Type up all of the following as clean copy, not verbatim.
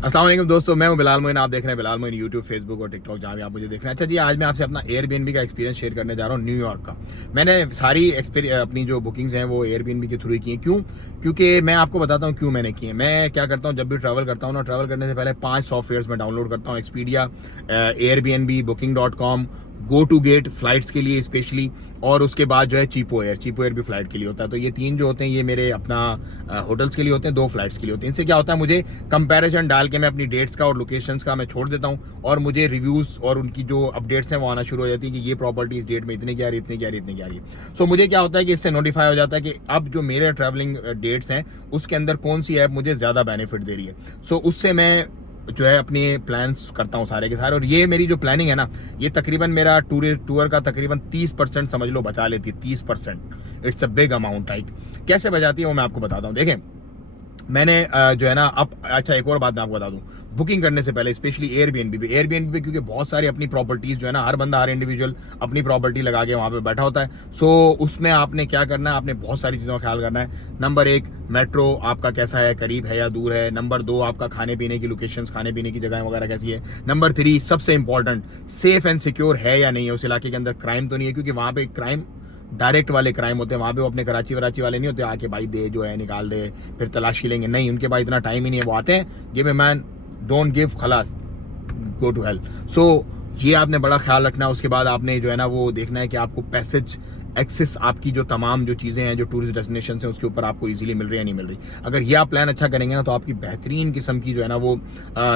अस्सलाम वालेकुम दोस्तों, मैं हूं बिलाल मोइन। आप देख रहे हैं बिलाल मोइन यूट्यूब, फेसबुक और टिकटॉक, जहां भी आप मुझे देख रहे हैं। अच्छा जी, आज मैं आपसे अपना एयरबीएनबी का एक्सपीरियंस शेयर करने जा रहा हूं न्यूयॉर्क का। मैंने सारी अपनी जो बुकिंग्स हैं वो एयरबीएनबी के थ्रू ही की हैं। क्यों? क्योंकि मैं आपको बताता हूं क्यों मैंने की है। मैं क्या करता हूं, जब भी ट्रैवल करता हूं ना, ट्रैवल करने से पहले 5 सॉफ्टवेयर्स में डाउनलोड करता हूं। Expedia, Airbnb, booking.com, Gotogate flights के लिए स्पेशली, और उसके बाद जो है चीपो एयर भी फ्लाइट के लिए होता है। तो ये 3 जो होते हैं ये मेरे अपना होटल्स के लिए होते हैं, 2 फ्लाइट्स के लिए होते हैं। इससे क्या होता है, मुझे कंपैरिजन डाल के मैं अपनी डेट्स का और लोकेशंस का मैं छोड़ देता हूँ, और मुझे रिव्यूज़ और उनकी जो अपडेट्स हैं वो आना शुरू हो जाती है कि ये प्रॉपर्टी इस डेट में इतने की आ रही, इतने की आ रही, इतने की आ रही है। सो मुझे क्या होता है कि इससे नोटिफाई हो जाता है कि अब जो मेरे ट्रैवलिंग डेट्स हैं उसके अंदर कौन सी ऐप मुझे ज़्यादा बेनिफिट दे रही है। सो उससे मैं जो है अपने प्लान्स करता हूँ सारे के सारे। और ये मेरी जो प्लानिंग है ना, ये तकरीबन मेरा टूर का तकरीबन 30% समझ लो बचा लेती है। 30%, it's a big amount. Like कैसे बचाती है वो मैं आपको बताता हूँ। देखें, मैंने जो है ना, अब अच्छा एक और बात मैं आपको बता दूं। बुकिंग करने से पहले स्पेशली एयरबीएनबी पे क्योंकि बहुत सारी अपनी प्रॉपर्टीज जो है ना, हर बंदा हर इंडिविजुअल अपनी प्रॉपर्टी लगा के वहां पे बैठा होता है। सो उसमें आपने क्या करना है, आपने बहुत सारी चीज़ों का ख्याल करना है। नंबर 1, मेट्रो आपका कैसा है, करीब है या दूर है। नंबर 2, आपका खाने पीने की लोकेशंस, खाने पीने की जगह वगैरह कैसी है। नंबर 3, सबसे इंपॉर्टेंट, सेफ एंड सिक्योर है या नहीं है, उस इलाके के अंदर क्राइम तो नहीं है। क्योंकि वहां पे क्राइम डायरेक्ट वाले क्राइम होते हैं, वहाँ पे वो अपने कराची वराची वाले नहीं होते आके भाई दे जो है निकाल दे फिर तलाशी लेंगे। नहीं, उनके पास इतना टाइम ही नहीं है। वो आते हैं, give a man, don't give, खलास, गो टू हेल। सो ये आपने बड़ा ख्याल रखना है। उसके बाद आपने जो है ना वो देखना है कि आपको पैसेज एक्सेस, आपकी जो तमाम जो चीज़ें हैं जो टूरिस्ट डेस्टिनेशन हैं उसके ऊपर आपको इजीली मिल रही है या नहीं मिल रही। अगर ये आप प्लान अच्छा करेंगे ना तो आपकी बेहतरीन किस्म की जो है ना वो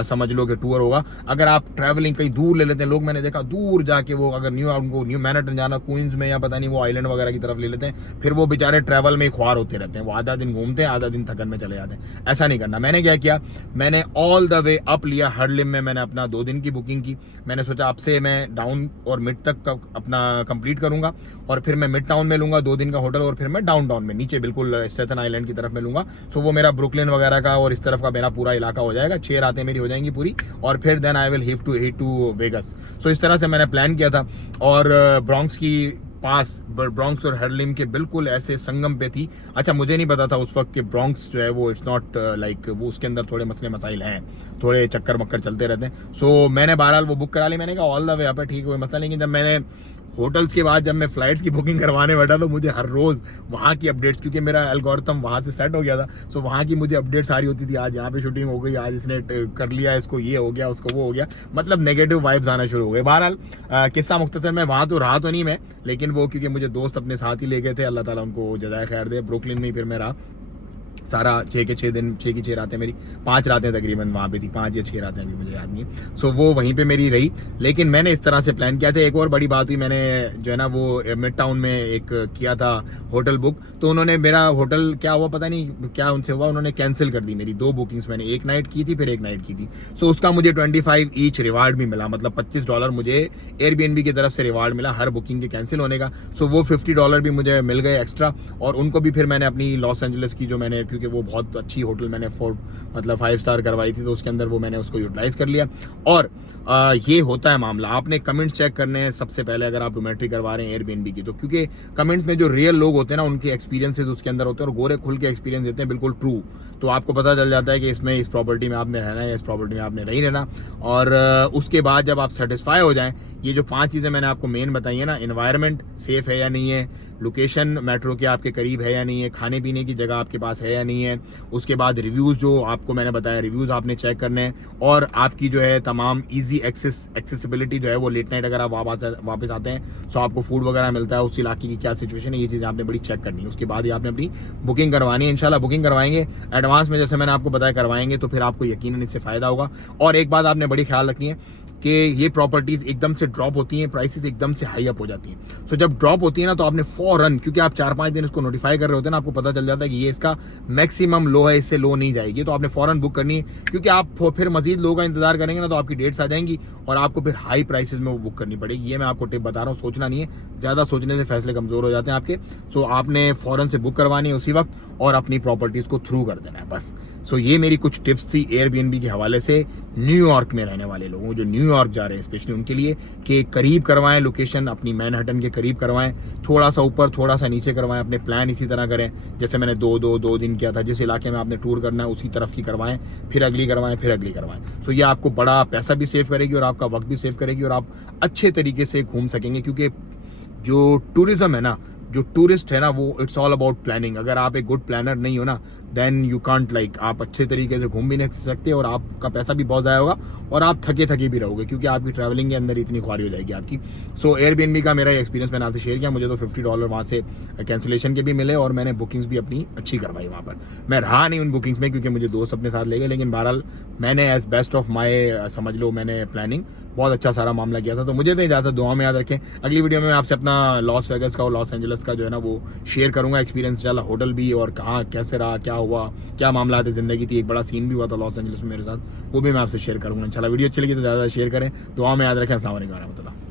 समझ लो कि टूर होगा। अगर आप ट्रैवलिंग कहीं दूर ले लेते हैं, लोग मैंने देखा दूर जाके वो अगर न्यू मैनहट्टन जाना, क्वींस में या पता नहीं वो आइलैंड वगैरह की तरफ ले लेते हैं, फिर वो बेचारे ट्रैवल में ख्वार होते रहते हैं। वो आधा दिन घूमते हैं, आधा दिन थकन में चले जाते हैं। ऐसा नहीं करना। मैंने क्या किया, मैंने ऑल द वे अप लिया। हर्लिम में मैंने अपना 2 दिन की बुकिंग की। मैंने सोचा अब से मैं डाउन और मिड तक अपना कंप्लीट करूंगा, और फिर मैं मिड टाउन में लूंगा 2 दिन का होटल, और फिर मैं डाउन टाउन में नीचे बिल्कुल स्टेटन आइलैंड की तरफ में लूंगा। सो वो मेरा ब्रुकलिन वगैरह का और इस तरफ का मेरा पूरा इलाका हो जाएगा। 6 रातें मेरी हो जाएंगी पूरी, और फिर then I will hit to Vegas. So इस तरह से मैंने प्लान किया था। और ब्रॉन्क्स की पास, ब्रॉन्क्स और हर्लिम के बिल्कुल ऐसे संगम पे थी। अच्छा, मुझे नहीं पता था उस वक्त कि ब्रॉन्क्स जो है वो इट्स नॉट लाइक, वो उसके अंदर थोड़े मसले मसाइल हैं, थोड़े चक्कर मक्कर चलते रहते हैं। सो मैंने बहरहाल वो बुक करा ली। मैंने कहा ऑल द वे अप है, ठीक है, कोई मसला। लेकिन जब मैंने होटल्स के बाद जब मैं फ्लाइट्स की बुकिंग करवाने बैठा तो मुझे हर रोज़ वहाँ की अपडेट्स, क्योंकि मेरा एल्गोरिथम वहाँ से सेट हो गया था। सो वहाँ की मुझे अपडेट्स आ रही होती थी, आज यहाँ पे शूटिंग हो गई, आज इसने कर लिया, इसको ये हो गया, उसको वो हो गया। मतलब नेगेटिव वाइब्स आना शुरू हो गए। बहरहाल किस्सा मुख्तसर में, वहाँ तो रहा तो नहीं मैं, लेकिन वो क्योंकि मुझे दोस्त अपने साथ ही ले गए थे, अल्लाह ताला उनको जज़ाए खैर दे। ब्रुकलिन में ही फिर मैं रहा सारा 6 के 6 दिन, 6 की 6 रातें मेरी, 5 रातें तकरीबन वहाँ पे थी, 5 या 6 रातें, अभी मुझे याद नहीं है। सो वो वहीं पे मेरी रही। लेकिन मैंने इस तरह से प्लान किया था। एक और बड़ी बात हुई, मैंने जो है ना वो मिड टाउन में एक किया था होटल बुक। तो उन्होंने मेरा होटल क्या हुआ पता नहीं क्या उनसे हुआ, उन्होंने कैंसिल कर दी मेरी 2 बुकिंग्स। मैंने एक नाइट की थी, फिर एक नाइट की थी। सो उसका मुझे 25 ईच रिवार्ड भी मिला, मतलब $25 मुझे एयरबीएनबी की तरफ से रिवार्ड मिला हर बुकिंग के कैंसिल होने का। सो वो $50 भी मुझे मिल गए एक्स्ट्रा। और उनको भी फिर मैंने अपनी लॉस एंजलिस की जो मैंने, क्योंकि वो बहुत अच्छी होटल मैंने 5 स्टार करवाई थी, तो उसके अंदर वो मैंने उसको यूटिलाइज कर लिया। और ये होता है मामला। आपने कमेंट्स चेक करने हैं सबसे पहले अगर आप डोमेट्री करवा रहे हैं एयरबीएनबी की, तो क्योंकि कमेंट्स में जो रियल लोग होते हैं ना उनके एक्सपीरियंसेस उसके अंदर होते हैं, और गोरे खुल के एक्सपीरियंस देते हैं बिल्कुल ट्रू। तो आपको पता चल जाता है कि इसमें इस प्रॉपर्टी में आपने रहना है या इस प्रॉपर्टी में आपने नहीं रहना। और उसके बाद जब आप सेटिस्फाई हो जाएं, ये जो 5 चीज़ें मैंने आपको मेन बताई है ना, एनवायरनमेंट सेफ है या नहीं है, लोकेशन मेट्रो के आपके करीब है या नहीं है, खाने पीने की जगह आपके पास है या नहीं है, उसके बाद रिव्यूज़ जो आपको मैंने बताया, रिव्यूज़ आपने चेक करने हैं, और आपकी जो है तमाम इजी एक्सेसिबिलिटी जो है वो लेट नाइट अगर आप वापस आते हैं सो आपको फूड वगैरह मिलता है, उस इलाके की क्या सिचुएशन है, ये चीज़ें आपने बड़ी चेक करनी है। उसके बाद ही आपने अपनी बुकिंग करवानी है। इंशाल्लाह बुकिंग करवाएंगे एडवांस में, जैसे मैंने आपको बताया करवाएंगे, तो फिर आपको यकीनन इससे फ़ायदा होगा। और एक बात आपने बड़ी ख्याल रखनी है कि ये प्रॉपर्टीज़ एकदम से ड्रॉप होती हैं, प्राइसेस एकदम से हाई अप हो जाती हैं। सो जब ड्रॉप होती है ना तो आपने फ़ौरन, क्योंकि आप 4-5 दिन इसको नोटिफाई कर रहे होते हैं ना, आपको पता चल जाता है कि ये इसका मैक्सिमम लो है, इससे लो नहीं जाएगी, तो आपने फ़ौरन बुक करनी है। क्योंकि आप फिर मजीद लोगों का इंतजार करेंगे ना तो आपकी डेट्स आ जाएंगी और आपको फिर हाई प्राइसेस में वो बुक करनी पड़ेगी। ये मैं आपको टिप बता रहा हूँ, सोचना नहीं है, ज़्यादा सोचने से फैसले कमज़ोर हो जाते हैं आपके। सो आपने फ़ौरन से बुक करवानी है उसी वक्त, और अपनी प्रॉपर्टीज़ को थ्रू कर देना है बस। सो ये मेरी कुछ टिप्स थी एयरबीएनबी के हवाले से न्यूयॉर्क में रहने वाले लोगों जो न्यूयॉर्क जा रहे हैं स्पेशली उनके लिए, कि करीब करवाएं लोकेशन, अपनी मैनहट्टन के करीब करवाएं, थोड़ा सा ऊपर थोड़ा सा नीचे करवाएं, अपने प्लान इसी तरह करें जैसे मैंने 2 दिन किया था। जिस इलाके में आपने टूर करना है उसी तरफ की करवाएं, फिर अगली करवाएं, फिर अगली करवाएं। सो ये आपको बड़ा पैसा भी सेव करेगी और आपका वक्त भी सेव करेगी और आप अच्छे तरीके से घूम सकेंगे, क्योंकि जो टूरिज्म है ना, जो टूरिस्ट है ना, वो इट्स ऑल अबाउट प्लानिंग। अगर आप एक गुड प्लानर नहीं हो ना, देन यू कांट लाइक, आप अच्छे तरीके से घूम भी नहीं सकते और आपका पैसा भी बहुत ज़्यादा होगा और आप थके भी रहोगे, क्योंकि आपकी ट्रैवलिंग के अंदर इतनी ख्वारी हो जाएगी आपकी। सो एयरबीएनबी का मेरा एक्सपीरियंस मैंने आपसे शेयर किया। मुझे तो $50 वहाँ से कैंसिलेशन के भी मिले और मैंने बुकिंग्स भी अपनी अच्छी करवाई वहाँ पर। मैं रहा नहीं उन बुकिंग्स में क्योंकि मुझे दोस्त अपने साथ ले गए, लेकिन बहरहाल मैंने एज बेस्ट ऑफ माई समझ लो मैंने प्लानिंग बहुत अच्छा सारा मामला किया था। तो मुझे तो इजाज़त, दुआ में याद रखें। अगली वीडियो में मैं आपसे अपना लॉस वेगस का और लॉस एंजलिस का जो है ना वो शेयर करूंगा एक्सपीरियंस, चला होटल भी और कहाँ कैसे रहा, क्या हुआ, क्या मामला थे ज़िंदगी थी। एक बड़ा सीन भी हुआ था लॉस एंजलिस में मेरे साथ, वो भी मैं आपसे शेयर करूंगा इंशाल्लाह। वीडियो अच्छी लगी तो ज़्यादा शेयर करें, दुआ में याद रखें। अस्सलाम वालेकुम रहमतुल्लाह।